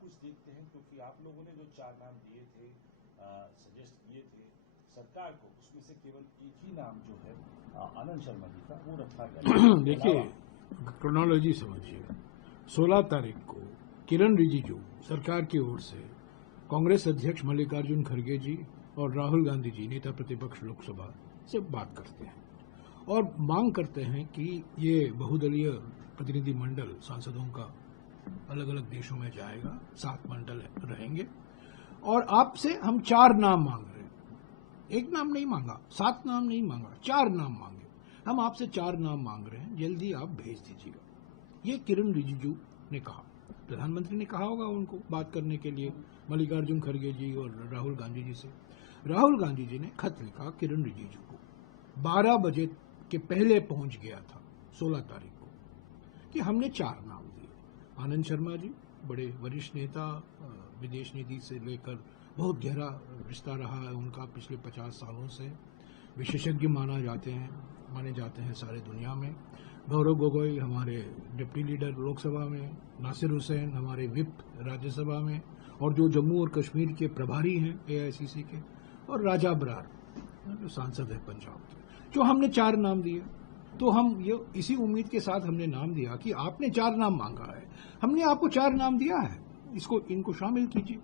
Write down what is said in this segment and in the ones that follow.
कुछ देखते हैं, क्योंकि आप लोगों ने जो 4 नाम दिए थे, सजेस्ट किए थे सरकार को, उसमें से केवल एक ही नाम जो है आनंद शर्मा जी का वो रखा गया। देखिए, क्रोनोलॉजी समझिए। 16 तारीख को किरण रिजिजू सरकार की ओर से कांग्रेस अध्यक्ष मल्लिकार्जुन खड़गे जी और राहुल गांधी जी, नेता प्रतिपक्ष लोकसभा, से बात करते हैं और मांग करते हैं कि ये बहुदलीय प्रतिनिधिमंडल सांसदों का अलग अलग देशों में जाएगा, 7 मंडल रहेंगे और आपसे हम 4 नाम मांग रहे हैं। एक नाम नहीं मांगा, 7 नाम नहीं मांगा, 4 नाम मांगे। हम आपसे 4 नाम मांग रहे हैं, जल्दी आप भेज दीजिएगा। ये किरण रिजिजू ने कहा। प्रधानमंत्री ने कहा होगा उनको बात करने के लिए मल्लिकार्जुन खड़गे जी और राहुल गांधी जी से। राहुल गांधी जी ने खत लिखा किरण रिजिजू को, 12 बजे के पहले पहुंच गया था 16 तारीख को, कि हमने 4 नाम दिए। आनंद शर्मा जी बड़े वरिष्ठ नेता, विदेश नीति से लेकर बहुत गहरा रिश्ता रहा है उनका पिछले 50 सालों से, विशेषज्ञ माने जाते हैं सारे दुनिया में। गौरव गोगोई हमारे डिप्टी लीडर लोकसभा में, नासिर हुसैन हमारे विप राज्यसभा में, और जो जम्मू और कश्मीर के प्रभारी हैं AICC के, और राजा बरार जो सांसद है पंजाब के, जो हमने 4 नाम दिए। तो हम ये इसी उम्मीद के साथ हमने नाम दिया कि आपने 4 नाम मांगा है, हमने आपको 4 नाम दिया है, इनको शामिल कीजिए।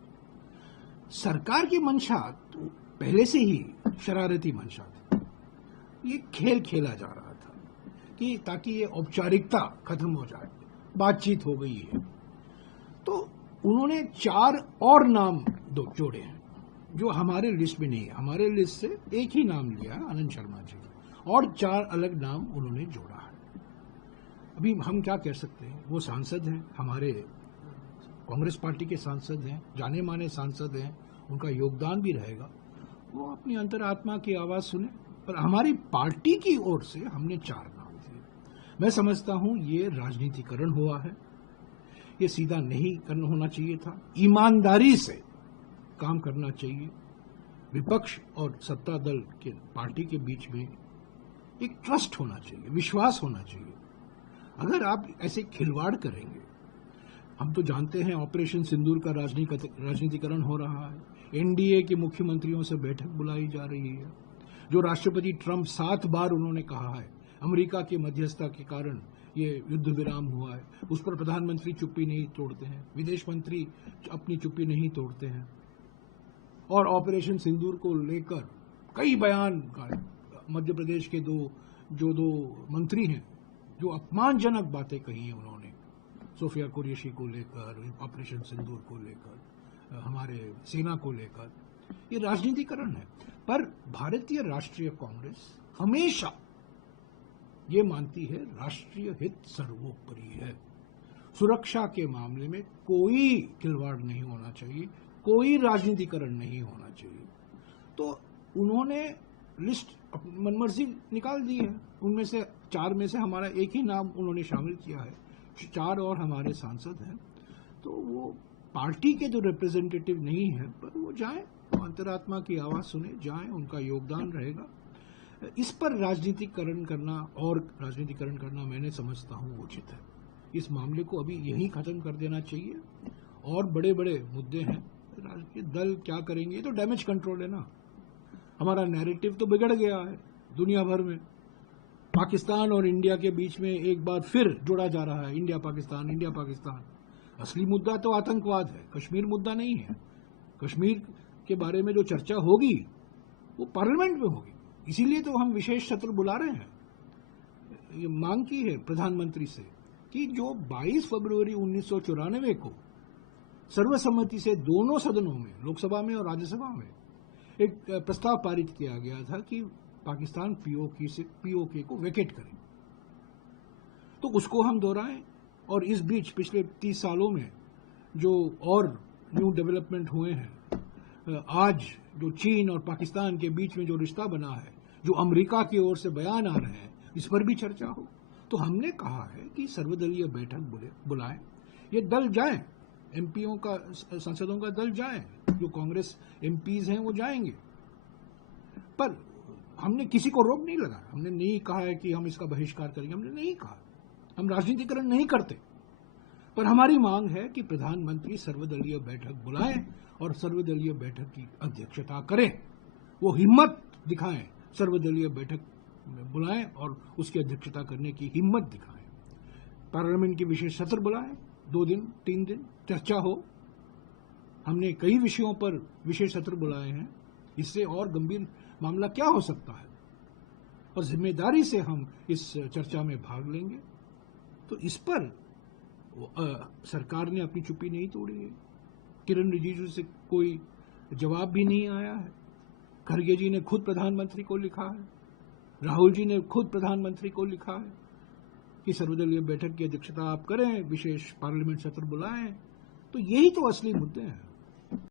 सरकार की मंशा तो पहले से ही शरारती मंशा थी। ये खेल खेला जा रहा था कि ताकि ये औपचारिकता खत्म हो जाए, बातचीत हो गई है। तो उन्होंने 4 और नाम जोड़े हैं जो हमारे लिस्ट में नहीं है। हमारे लिस्ट से एक ही नाम लिया है आनंद शर्मा जी का, और 4 अलग नाम उन्होंने जोड़ा है। अभी हम क्या कह सकते हैं, वो सांसद हैं, हमारे कांग्रेस पार्टी के सांसद हैं, जाने माने सांसद हैं, उनका योगदान भी रहेगा, वो अपनी अंतरात्मा की आवाज सुने। पर हमारी पार्टी की ओर से हमने 4 नाम दिए। मैं समझता हूं ये राजनीतिकरण हुआ है, ये सीधा नहीं करना होना चाहिए था। ईमानदारी से काम करना चाहिए। विपक्ष और सत्ता दल के पार्टी के बीच में एक ट्रस्ट होना चाहिए, विश्वास होना चाहिए। अगर आप ऐसे खिलवाड़ करेंगे, हम तो जानते हैं ऑपरेशन सिंदूर का राजनीतिकरण हो रहा है। NDA के मुख्यमंत्रियों से बैठक बुलाई जा रही है। जो राष्ट्रपति ट्रंप 7 बार उन्होंने कहा है अमेरिका की मध्यस्थता के कारण ये युद्ध विराम हुआ है, उस पर प्रधानमंत्री चुप्पी नहीं तोड़ते हैं, विदेश मंत्री अपनी चुप्पी नहीं तोड़ते हैं। और ऑपरेशन सिंदूर को लेकर कई बयान, मध्य प्रदेश के दो मंत्री हैं जो अपमानजनक बातें कही हैं उन्होंने, सोफिया कुरैशी को लेकर, ऑपरेशन सिंदूर को लेकर, हमारे सेना को लेकर। ये राजनीतिकरण है। पर भारतीय राष्ट्रीय कांग्रेस हमेशा ये मानती है राष्ट्रीय हित सर्वोपरि है। सुरक्षा के मामले में कोई खिलवाड़ नहीं होना चाहिए, कोई राजनीतिकरण नहीं होना चाहिए। तो उन्होंने लिस्ट मनमर्जी निकाल दी है। उनमें से 4 में से हमारा एक ही नाम उन्होंने शामिल किया है, 4 और हमारे सांसद हैं। तो वो पार्टी के जो रिप्रेजेंटेटिव नहीं है, पर वो जाएं, अंतरात्मा की आवाज सुने, जाएं, उनका योगदान रहेगा। इस पर राजनीतिकरण करना मैंने समझता हूं उचित है। इस मामले को अभी यही खत्म कर देना चाहिए। और बड़े बड़े मुद्दे हैं, राजनीतिक दल क्या करेंगे, ये तो डैमेज कंट्रोल है ना। हमारा नैरेटिव तो बिगड़ गया है दुनिया भर में। पाकिस्तान और इंडिया के बीच में एक बार फिर जोड़ा जा रहा है, इंडिया पाकिस्तान। असली मुद्दा तो आतंकवाद है, कश्मीर मुद्दा नहीं है। कश्मीर के बारे में जो चर्चा होगी वो पार्लियामेंट में होगी। इसीलिए तो हम विशेष सत्र बुला रहे हैं। ये मांग की है प्रधानमंत्री से कि जो 22 फरवरी 1994 को सर्वसम्मति से दोनों सदनों में, लोकसभा में और राज्यसभा में, एक प्रस्ताव पारित किया गया था कि पाकिस्तान POK को वेकेट करे, तो उसको हम दोहराएं। और इस बीच पिछले 30 सालों में जो और न्यू डेवलपमेंट हुए हैं, आज जो चीन और पाकिस्तान के बीच में जो रिश्ता बना है, जो अमेरिका की ओर से बयान आ रहे हैं, इस पर भी चर्चा हो। तो हमने कहा है कि सर्वदलीय बैठक बुलाएं, ये दल जाएं, MPओं का, सांसदों का दल जाएं, जो कांग्रेस MPs हैं वो जाएंगे। पर हमने किसी को रोक नहीं लगाया। हमने नहीं कहा है कि हम इसका बहिष्कार करेंगे, हमने नहीं कहा। हम राजनीतिकरण नहीं करते। पर हमारी मांग है कि प्रधानमंत्री सर्वदलीय बैठक बुलाएं और सर्वदलीय बैठक की अध्यक्षता करें। वो हिम्मत दिखाएं, सर्वदलीय बैठक बुलाएं और उसकी अध्यक्षता करने की हिम्मत दिखाएं। पार्लियामेंट की विशेष सत्र बुलाएं, 2 दिन 3 दिन चर्चा हो। हमने कई विषयों पर विशेष सत्र बुलाए हैं, इससे और गंभीर मामला क्या हो सकता है, और जिम्मेदारी से हम इस चर्चा में भाग लेंगे। तो इस पर सरकार ने अपनी चुप्पी नहीं तोड़ी है। किरण रिजिजू से कोई जवाब भी नहीं आया है। खरगे जी ने खुद प्रधानमंत्री को लिखा है, राहुल जी ने खुद प्रधानमंत्री को लिखा है कि सर्वदलीय बैठक की अध्यक्षता आप करें, विशेष पार्लियामेंट सत्र बुलाएं। तो यही तो असली मुद्दे हैं।